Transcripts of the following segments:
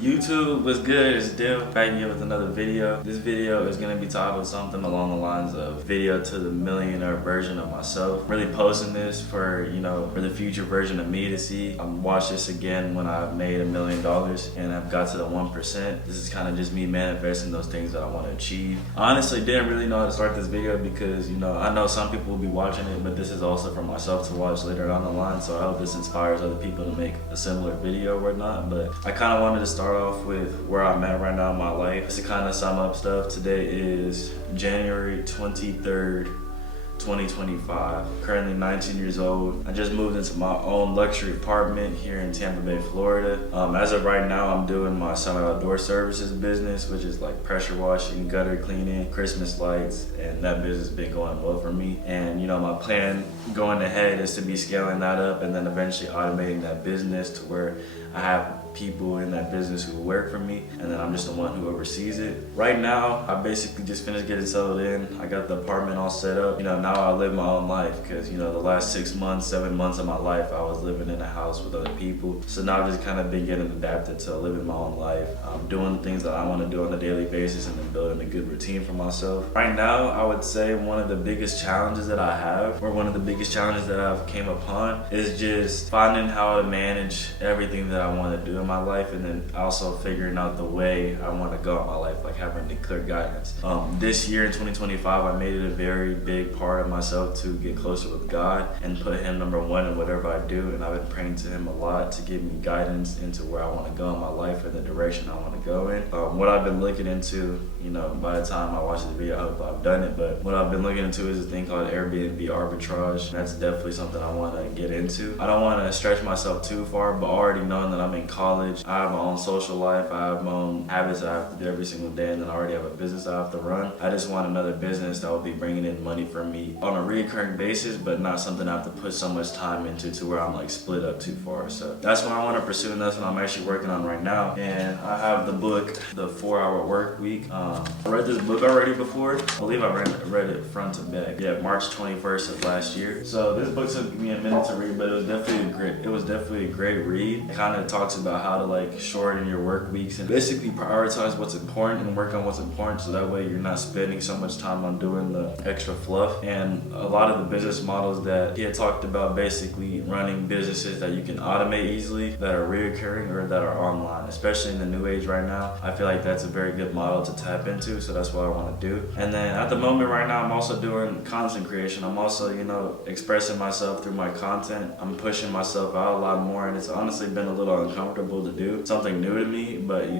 YouTube was good as still back here with another video. This video is gonna be titled something along the lines of video to the millionaire version of myself. I'm really posting this for, for the future version of me to see. I'm watch this again when I've made $1 million and I've got to the 1%. This is kind of just me manifesting those things that I want to achieve. I honestly didn't really know how to start this video because, I know some people will be watching it, but this is also for myself to watch later down the line. So I hope this inspires other people to make a similar video or whatnot. But I kind of wanted to start off with where I'm at right now in my life. Just to kind of sum up stuff, today is January 23rd, 2025. Currently 19 years old. I just moved into my own luxury apartment here in Tampa Bay, Florida. As of right now, I'm doing my summer outdoor services business, which is like pressure washing, gutter cleaning, Christmas lights, and that business has been going well for me. And my plan going ahead is to be scaling that up and then eventually automating that business to where I have people in that business who work for me, and then I'm just the one who oversees it. Right now, I basically just finished getting settled in. I got the apartment all set up. Now I live my own life because, the last 6 months, 7 months of my life, I was living in a house with other people. So now I've just kind of been getting adapted to living my own life, doing the things that I want to do on a daily basis and then building a good routine for myself. Right now, I would say one of the biggest challenges that I have, or one of the biggest challenges that I've came upon, is just finding how to manage everything that I want to do in my life, and then also figuring out the way I want to go in my life, like having the clear guidance. This year in 2025, I made it a very big part of myself to get closer with God and put Him number one in whatever I do, and I've been praying to Him a lot to give me guidance into where I want to go in my life and the direction I want to go in. What I've been looking into, by the time I watch the video, I hope I've done it, but what I've been looking into is a thing called Airbnb arbitrage. That's definitely something I want to get into. I don't want to stretch myself too far, but already knowing that I'm in college, I have my own social life, I have my own habits I have to do every single day, and then I already have a business I have to run. I just want another business that will be bringing in money for me on a recurring basis, but not something I have to put so much time into to where I'm like split up too far. So that's what I want to pursue, and that's what I'm actually working on right now. And I have the book, The 4-Hour Work Week. I read this book already before. I believe I read it front to back. Yeah, March 21st of last year. So this book took me a minute to read, but it was definitely a great read. It kind of talks about how to like shorten your work weeks and basically prioritize what's important and work on what's important, so that way you're not spending so much time on doing the extra fluff. And a lot of the business models that he had talked about, basically running businesses that you can automate easily, that are reoccurring or that are online, especially in the new age right now. I feel like that's a very good model to tap into, so that's what I want to do. And then at the moment right now, I'm also doing content creation. I'm also, expressing myself through my content. I'm pushing myself out a lot more, and it's honestly been a little uncomfortable to do. Something new to me, but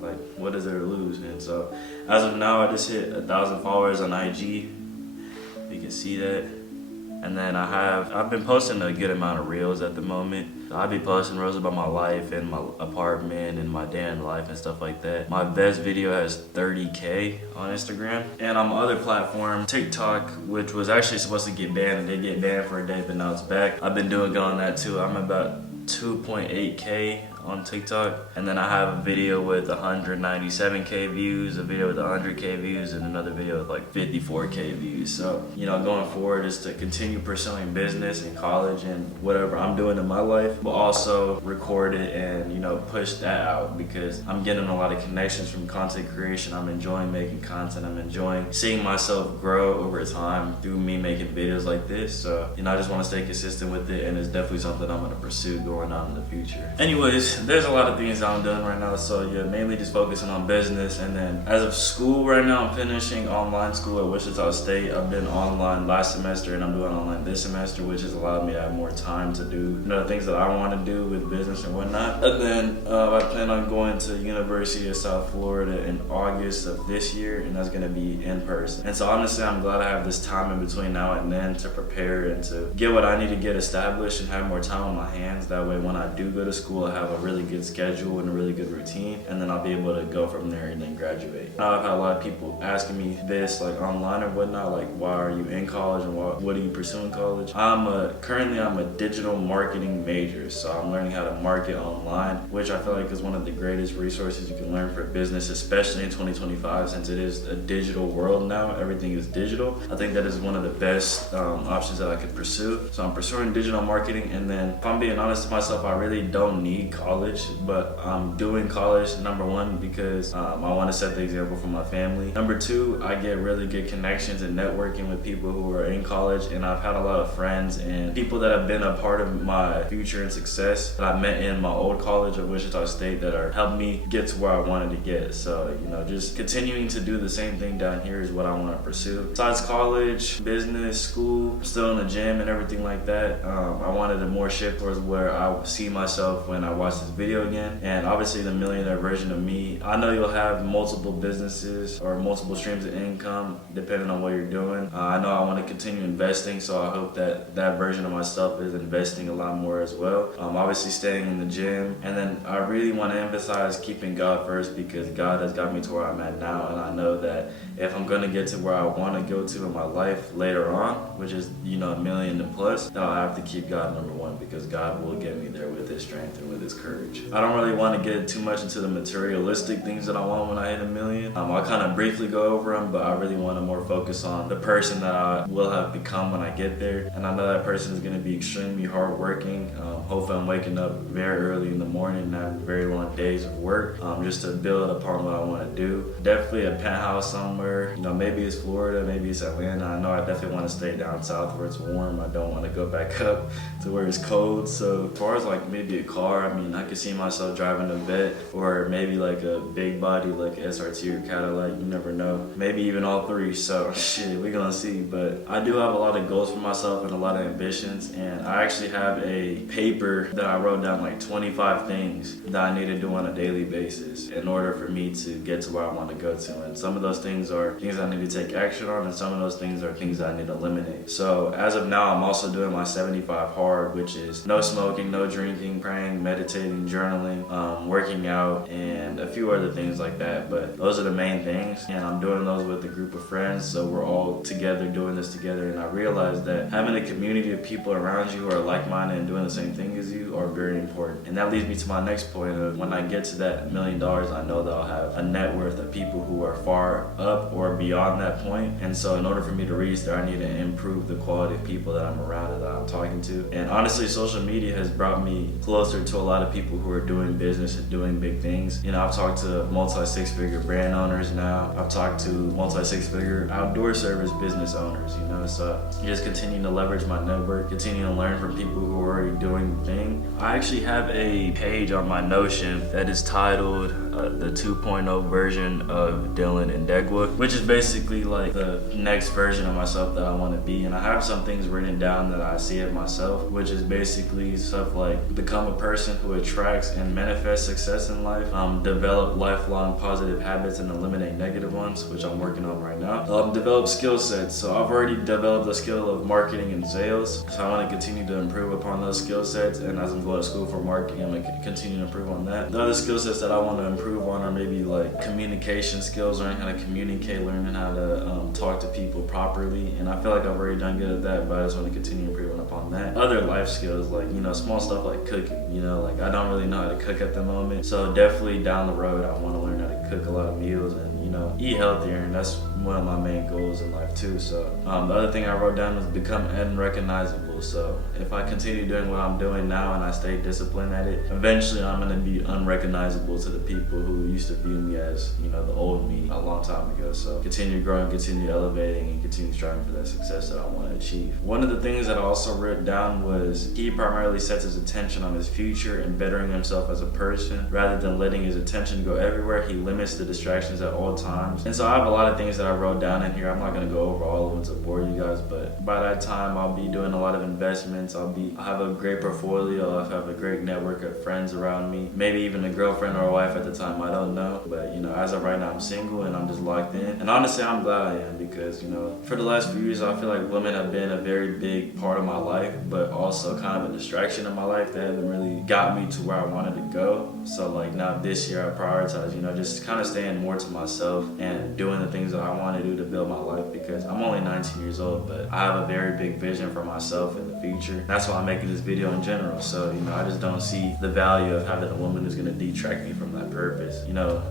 like, what is there to lose? And so as of now, I just hit 1,000 followers on IG. You can see that. And then I've been posting a good amount of reels at the moment. I'll be posting reels about my life and my apartment and my day in life and stuff like that. My best video has 30K on Instagram. And on my other platform, TikTok, which was actually supposed to get banned, and they get banned for a day, but now it's back. I've been doing good on that too. I'm about 2.8K on TikTok, and then I have a video with 197K views, a video with 100K views, and another video with like 54K views. So going forward is to continue pursuing business and college and whatever I'm doing in my life, but also record it and push that out, because I'm getting a lot of connections from content creation. I'm enjoying making content. I'm enjoying seeing myself grow over time through me making videos like this. So I just want to stay consistent with it, and it's definitely something I'm going to pursue going on in the future. Anyways, there's a lot of things that I'm doing right now, so yeah, mainly just focusing on business. And then as of school right now, I'm finishing online school at Wichita State. I've been online last semester and I'm doing online this semester, which has allowed me to have more time to do the things that I want to do with business and whatnot. And then I plan on going to University of South Florida in August of this year, and that's going to be in person. And so honestly, I'm glad I have this time in between now and then to prepare and to get what I need to get established and have more time on my hands. That way when I do go to school, I have a really good schedule and a really good routine, and then I'll be able to go from there and then graduate. Now I've had a lot of people asking me this like online or whatnot, like why are you in college and what are you pursuing college? Currently I'm a digital marketing major, so I'm learning how to market online, which I feel like is one of the greatest resources you can learn for business, especially in 2025, since it is a digital world now. Everything is digital. I think that is one of the best options that I could pursue. So I'm pursuing digital marketing, and then if I'm being honest to myself, I really don't need college college, but I'm doing college, number one, because I want to set the example for my family. Number two, I get really good connections and networking with people who are in college, and I've had a lot of friends and people that have been a part of my future and success that I met in my old college of Wichita State that are helped me get to where I wanted to get. So, just continuing to do the same thing down here is what I want to pursue. Besides college, business, school, still in the gym and everything like that, I wanted to more shift towards where I see myself when I watch this video again. And obviously the millionaire version of me, I know you'll have multiple businesses or multiple streams of income depending on what you're doing. I know I want to continue investing, so I hope that that version of myself is investing a lot more as well. Obviously staying in the gym, and then I really want to emphasize keeping God first, because God has got me to where I'm at now, and I know that if I'm going to get to where I want to go to in my life later on, which is a million and plus, then I'll have to keep God number one, because God will get me there with his strength and with his courage. I don't really want to get too much into the materialistic things that I want when I hit a million. I'll kind of briefly go over them, but I really want to more focus on the person that I will have become when I get there. And I know that person is going to be extremely hardworking. Hopefully I'm waking up very early in the morning and having very long days of work, just to build upon what I want to do. Definitely a penthouse somewhere. Maybe it's Florida, maybe it's Atlanta. I know I definitely want to stay down south where it's warm. I don't want to go back up to where it's cold. So as far as like maybe a car, I could see myself driving a Vet, or maybe like a big body like SRT or Cadillac. You never know. Maybe even all three. So shit, we're gonna see. But I do have a lot of goals for myself and a lot of ambitions, and I actually have a paper that I wrote down like 25 things that I need to do on a daily basis in order for me to get to where I want to go to. And some of those things are things I need to take action on, and some of those things are things that I need to eliminate. So as of now, I'm also doing my 75 hard, which is no smoking, no drinking, praying, meditating, journaling, working out, and a few other things like that. But those are the main things, and I'm doing those with a group of friends, so we're all together doing this together. And I realized that having a community of people around you who are like-minded and doing the same thing as you are very important. And that leads me to my next point of when I get to that $1 million, I know that I'll have a net worth of people who are far up or beyond that point. And so in order for me to reach there, I need to improve the quality of people that I'm around and that I'm talking to. And honestly, social media has brought me closer to a lot of people who are doing business and doing big things. I've talked to multi-six-figure brand owners now. I've talked to multi-six-figure outdoor service business owners, so just continue to leverage my network, continue to learn from people who are already doing the thing. I actually have a page on my Notion that is titled the 2.0 version of Dylan and Degwa, which is basically like the next version of myself that I want to be. And I have some things written down that I see of myself, which is basically stuff like become a person who attracts and manifests success in life, develop lifelong positive habits and eliminate negative ones, which I'm working on right now. Develop skill sets. So I've already developed the skill of marketing and sales, so I want to continue to improve upon those skill sets. And as I'm going to school for marketing, I'm going to continue to improve on that. The other skill sets that I want to improve on are maybe like communication skills, learning how to communicate, learning how to talk to people properly. And I feel like I've already done good at that, but I just want to continue improving upon that. Other life skills, like small stuff like cooking. Like I don't really know how to cook at the moment, so definitely down the road I want to learn how to cook a lot of meals and eat healthier, and that's one of my main goals in life too. So the other thing I wrote down was become unrecognizable. So if I continue doing what I'm doing now and I stay disciplined at it, eventually I'm going to be unrecognizable to the people who used to view me as the old me a long time ago. So continue growing, continue elevating, and continue striving for that success that I want to achieve. One of the things that I also wrote down was he primarily sets his attention on his future and bettering himself as a person rather than letting his attention go everywhere. He limits the distractions at all times. And so I have a lot of things that I wrote down in here. I'm not going to go over all of them to bore you guys, but by that time I'll be doing a lot of investments. I'll have a great portfolio. I'll have a great network of friends around me, maybe even a girlfriend or a wife at the time, I don't know. But as of right now, I'm single and I'm just locked in. And honestly, I'm glad I am, because for the last few years I feel like women have been a very big part of my life, but also kind of a distraction in my life that haven't really got me to where I wanted to go. So like now this year I prioritize just kind of staying more to myself and doing the things that I want to do to build my life, because I'm only 19 years old, but I have a very big vision for myself in the future. That's why I'm making this video in general. So I just don't see the value of having a woman who's going to detract me from that purpose.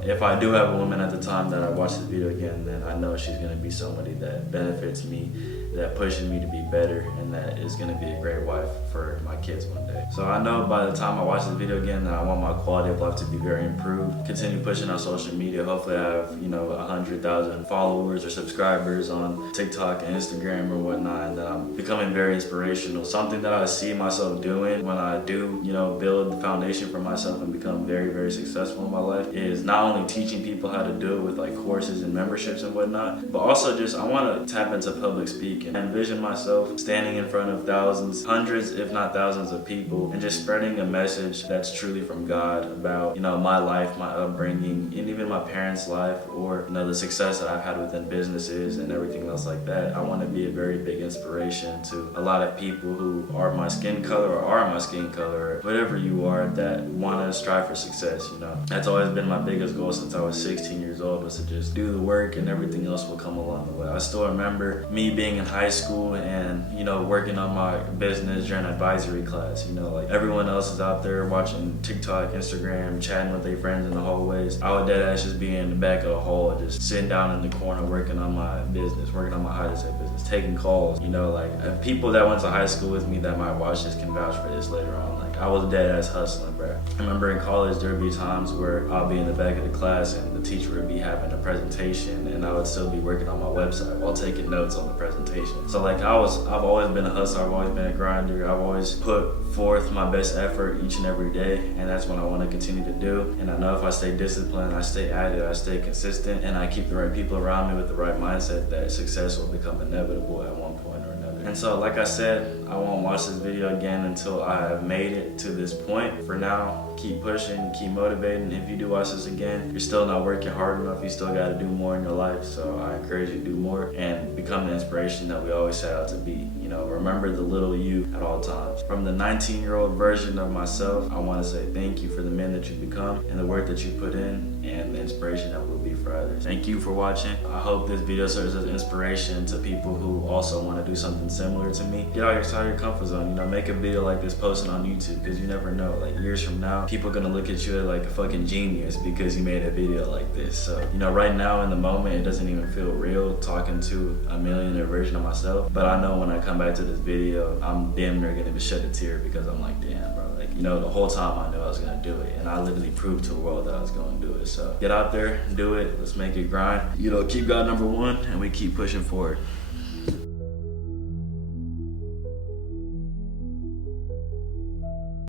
If I do have a woman at the time that I watch this video again, then I know she's going to be somebody that benefits me that pushes me to be better, and that is going to be a great wife for my kids one day. So I know by the time I watch this video again that I want my quality of life to be very improved. Continue pushing on social media. Hopefully I have 100,000 followers or subscribers on TikTok and Instagram or whatnot, and that I'm becoming very inspirational. Something that I see myself doing when I do build the foundation for myself and become very, very successful in my life is not only teaching people how to do it with like courses and memberships and whatnot, but also just I want to tap into public speaking. I envision myself standing in front of thousands, hundreds if not thousands of people, and just spreading a message that's truly from God about my life, my upbringing, and even my parents' life, or the success that I've had within businesses and everything else like that. I want to be a very big inspiration to a lot of people who are my skin color or are my skin color, or whatever you are, that want to strive for success. That's always been my biggest goal since I was 16 years old, was to just do the work and everything else will come along the way. I still remember me being in high school and working on my business during advisory class. Like everyone else is out there watching TikTok, Instagram, chatting with their friends in the hallways. I would dead ass just be in the back of the hall, just sitting down in the corner working on my business, working on my high tech business, taking calls. Like people that went to high school with me that might watch this can vouch for this later on. Like I was dead ass hustling, bro. I remember in college there would be times where I'll be in the back of the class and the teacher would be having a presentation and I would still be working on my website while taking notes on the presentation. So like I've always been a hustler, I've always been a grinder, I've always put forth my best effort each and every day, and that's what I want to continue to do. And I know if I stay disciplined, I stay at it, I stay consistent, and I keep the right people around me with the right mindset, that success will become inevitable at one point or another. And so like I said, I won't watch this video again until I have made it to this point. For now, keep pushing, keep motivating. If you do watch this again, you're still not working hard enough, you still got to do more in your life. So I encourage you to do more and become the inspiration that we always set out to be. Remember the little you at all times. From the 19-year-old version of myself, I want to say thank you for the man that you become and the work that you put in and the inspiration that will be for others. Thank you for watching. I hope this video serves as inspiration to people who also want to do something similar to me. Get out of your comfort zone. Make a video like this, post it on YouTube, because you never know. Like years from now, people are gonna look at you like a fucking genius because you made a video like this. So right now in the moment, it doesn't even feel real talking to a millionaire version of myself. But I know when I come back to this video, I'm damn near gonna shed a tear because I'm like, damn, bro. Like the whole time I knew I was gonna do it, and I literally proved to the world that I was gonna do it. So get out there, do it. Let's make it grind. Keep God number one, and we keep pushing forward.